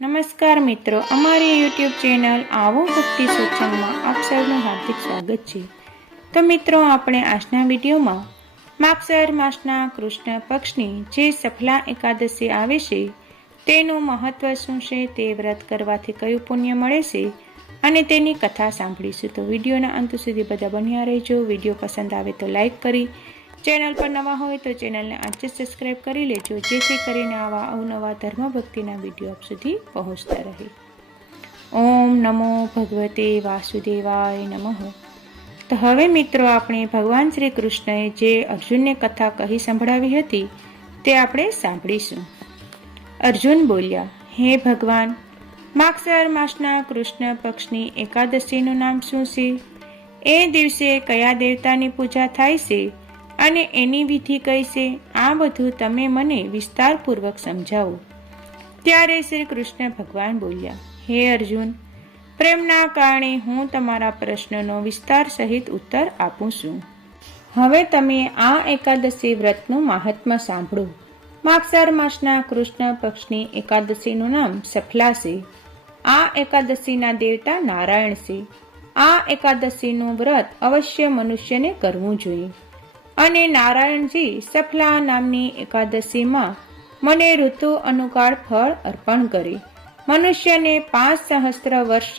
નમસ્કાર મિત્રો, અમારી યુટ્યુબ ચેનલ આવો ભક્તિ સત્સંગમાં આપ સૌનું હાર્દિક સ્વાગત છે। તો મિત્રો, આપણે આજના વિડીયોમાં માગશર માસના કૃષ્ણ પક્ષની જે સફલા એકાદશી આવે છે તેનું મહત્વ શું છે, તે વ્રત કરવાથી કયું પુણ્ય મળે છે અને તેની કથા સાંભળીશું। તો વિડીયોના અંત સુધી બધા બન્યા રહેજો। વિડીયો પસંદ આવે તો લાઈક કરી, ચેનલ પર નવા હોય તો ચેનલને આજે સબસ્ક્રાઈબ કરી લેજો, જેથી કરીને આવા અવનવા ધર્મ ભક્તિના વિડીયો આપ સુધી પહોંચતા રહે। ઓમ નમો ભગવતે વાસુદેવાય નમઃ। તો હવે મિત્રો, આપણે ભગવાન શ્રી કૃષ્ણએ જે અર્જુનને કથા કહી સંભળાવી હતી તે આપણે સાંભળીશું। અર્જુન બોલ્યા, હે ભગવાન, માગશર માસના કૃષ્ણ પક્ષની એકાદશીનું નામ શું છે? એ દિવસે કયા દેવતાની પૂજા થાય છે અને એની વિધિ કઈ છે? આ બધું તમે મને વિસ્તારપૂર્વક સમજાવો। ત્યારે શ્રી કૃષ્ણ ભગવાન બોલ્યા, હે અર્જુન, પ્રેમના કારણે હું તમારા પ્રશ્નનો વિસ્તાર સહિત ઉત્તર આપું છું। હવે તમે આ એકાદશી વ્રતનું મહાત્મ્ય સાંભળો। માગશર માસના કૃષ્ણ પક્ષની એકાદશીનું નામ સફલા છે। આ એકાદશીના દેવતા નારાયણ છે। આ એકાદશીનું વ્રત અવશ્ય મનુષ્યને કરવું જોઈએ। અને નારાયણજી સફલા નામની એકાદશીમાં મને ઋતુ અનુકાળ ફળ અર્પણ કરે। મનુષ્યને 5 સહસ્ત્ર વર્ષ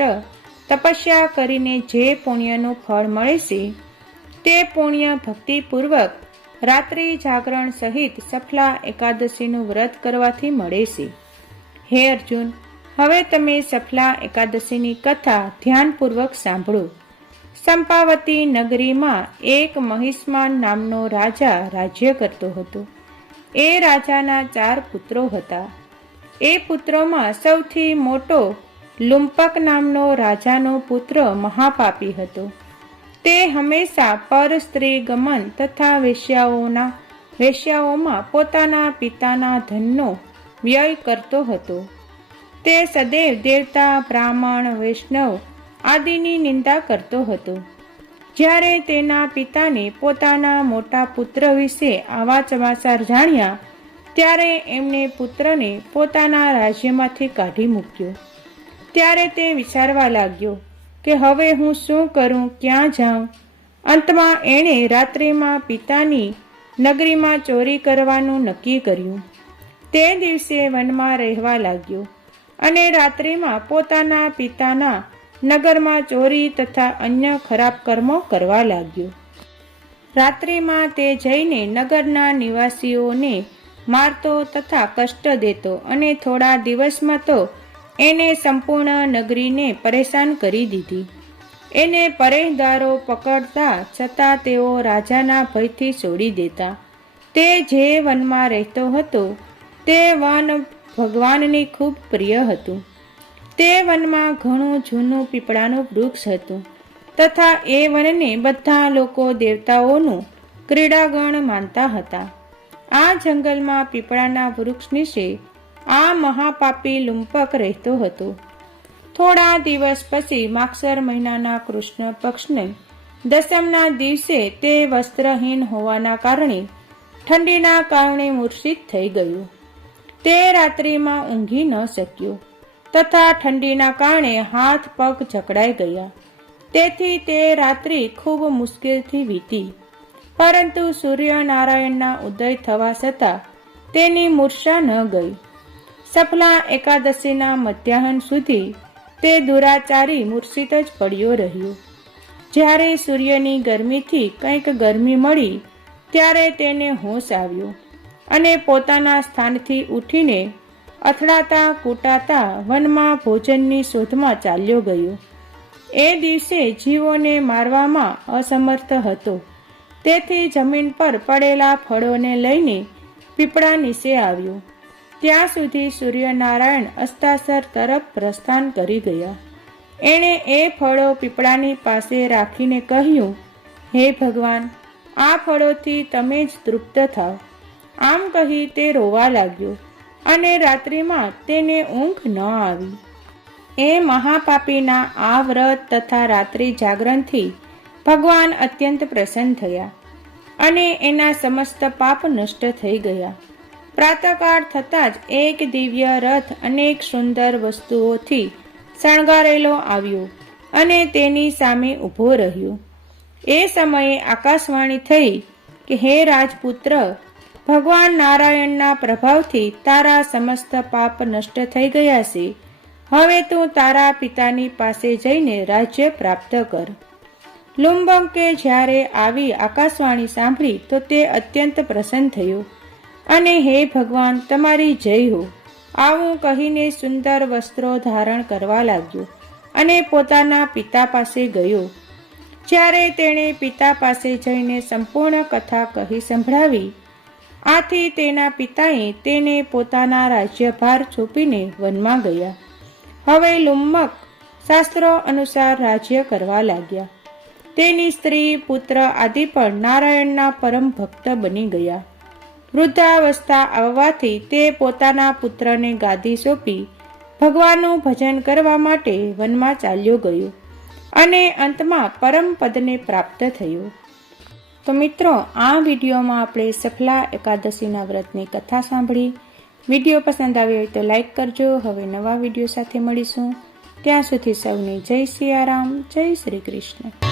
તપસ્યા કરીને જે પુણ્યનું ફળ મળે છે તે પુણ્ય ભક્તિપૂર્વક રાત્રિ જાગરણ સહિત સફલા એકાદશીનું વ્રત કરવાથી મળે છે। હે અર્જુન, હવે તમે સફલા એકાદશીની કથા ધ્યાનપૂર્વક સાંભળો। સંપાવતી નગરીમાં એક મહિષ્માન નામનો રાજા રાજ્ય કરતો હતો। એ રાજાના 4 પુત્રો હતા। એ પુત્રોમાં સૌથી મોટો લુંપક નામનો રાજાનો પુત્ર મહાપાપી હતો। તે હંમેશા પર સ્ત્રી ગમન તથા વેશ્યાઓમાં પોતાના પિતાના ધનનો વ્યય કરતો હતો। તે સદૈવ દેવતા, બ્રાહ્મણ, વૈષ્ણવ આદિની નિંદા કરતો હતો। જ્યારે તેના પિતાને પોતાના મોટા પુત્ર વિશે આવા સમાચાર જાણ્યા ત્યારે એમણે પુત્રને પોતાના રાજ્યમાંથી કાઢી મૂક્યો। ત્યારે તે વિચારવા લાગ્યો કે હવે હું શું કરું, ક્યાં જાઉં? અંતમાં એણે રાત્રિમાં પિતાની નગરીમાં ચોરી કરવાનું નક્કી કર્યું। તે દિવસે વનમાં રહેવા લાગ્યો અને રાત્રિમાં પોતાના પિતાના નગરમાં ચોરી તથા અન્ય ખરાબ કર્મો કરવા લાગ્યો। રાત્રિમાં તે જઈને નગરના નિવાસીઓને મારતો તથા કષ્ટ દેતો અને થોડા દિવસમાં તો એને સંપૂર્ણ નગરીને પરેશાન કરી દીધી। એને પરેહદારો પકડતા છતાં તેઓ રાજાના ભયથી છોડી દેતા। તે જે વનમાં રહેતો હતો તે વન ભગવાનને ખૂબ પ્રિય હતું। તે વનમાં ઘણું જૂનું પીપળાનું વૃક્ષ હતું તથા એ વનને બધા લોકો દેવતાઓનું ક્રીડાગણ માનતા હતા। આ જંગલમાં પીપળાના વૃક્ષ નીચે આ મહાપાપી લુંપક રહેતો હતો। થોડા દિવસ પછી માગશર મહિનાના કૃષ્ણ પક્ષને દસમના દિવસે તે વસ્ત્રહીન હોવાના કારણે ઠંડીના કારણે મૂર્છિત થઈ ગયો। તે રાત્રિમાં ઊંઘી ન શક્યો તથા ઠંડીના કારણે હાથ પગ જકડાઈ ગયા। તેથી તે રાત્રિ ખૂબ મુશ્કેલથી વીતી, પરંતુ સૂર્યનારાયણના ઉદય થવા છતાં તેની મૂર્છા ન ગઈ। સફલા એકાદશીના મધ્યાહન સુધી તે દુરાચારી મૂર્છિત જ પડ્યો રહ્યો। જ્યારે સૂર્યની ગરમીથી કંઈક ગરમી મળી ત્યારે તેને હોશ આવ્યો અને પોતાના સ્થાનથી ઉઠીને અથડાતા કૂટાતા વનમાં ભોજનની શોધમાં ચાલ્યો ગયો। એ દિવસે જીવોને મારવામાં અસમર્થ હતો, તેથી જમીન પર પડેલા ફળોને લઈને પીપળા નીચે આવ્યો। ત્યાં સુધી સૂર્યનારાયણ અસ્તાસર તરફ પ્રસ્થાન કરી ગયા। એણે એ ફળો પીપળાની પાસે રાખીને કહ્યું, હે ભગવાન, આ ફળોથી તમે જ તૃપ્ત થાવ। આમ કહી તે રોવા લાગ્યો અને રાત્રિમાં તેને ઊંઘ ન આવી। એ મહાપાપીના આ વ્રત તથા રાત્રિ જાગરણથી ભગવાન અત્યંત પ્રસન્ન થયા અને એના સમસ્ત પાપ નષ્ટ થઈ ગયા। પ્રાતઃકાળ થતાં જ એક દિવ્ય રથ અનેક સુંદર વસ્તુઓથી શણગારેલો આવ્યો અને તેની સામે ઊભો રહ્યો. એ સમયે આકાશવાણી થઈ કે હે રાજપુત્ર, ભગવાન નારાયણના પ્રભાવથી તારા સમસ્ત પાપ નષ્ટ થઈ ગયા છે. હવે તું તારા પિતાની પાસે જઈને રાજ્ય પ્રાપ્ત કર. લુંબંકે જ્યારે આવી આકાશવાણી સાંભળી તો તે અત્યંત પ્રસન્ન થયો અને હે ભગવાન, તમારી જય હો, આવું કહીને સુંદર વસ્ત્રો ધારણ કરવા લાગ્યો અને પોતાના પિતા પાસે ગયો. જ્યારે તેણે પિતા પાસે જઈને સંપૂર્ણ કથા કહી સંભળાવી, આથી તેના પિતાએ તેને પોતાના રાજ્યભાર સોંપીને વનમાં ગયા. હવે લુંબક શાસ્ત્રો અનુસાર રાજ્ય કરવા લાગ્યા. તેની સ્ત્રી, પુત્ર આદિ પણ નારાયણના પરમ ભક્ત બની ગયા. વૃદ્ધાવસ્થા આવવાથી તે પોતાના પુત્રને ગાદી સોંપી ભગવાનનું ભજન કરવા માટે વનમાં ચાલ્યો ગયો અને અંતમાં પરમ પદને પ્રાપ્ત થયો. તો મિત્રો, આ વિડીયોમાં આપણે સફલા એકાદશીના વ્રતની કથા સાંભળી. વિડીયો પસંદ આવ્યો હોય તો લાઈક કરજો. હવે નવા વિડીયો સાથે મળીશું. ત્યાં સુધી સૌને જય સિયારામ, જય શ્રી કૃષ્ણ.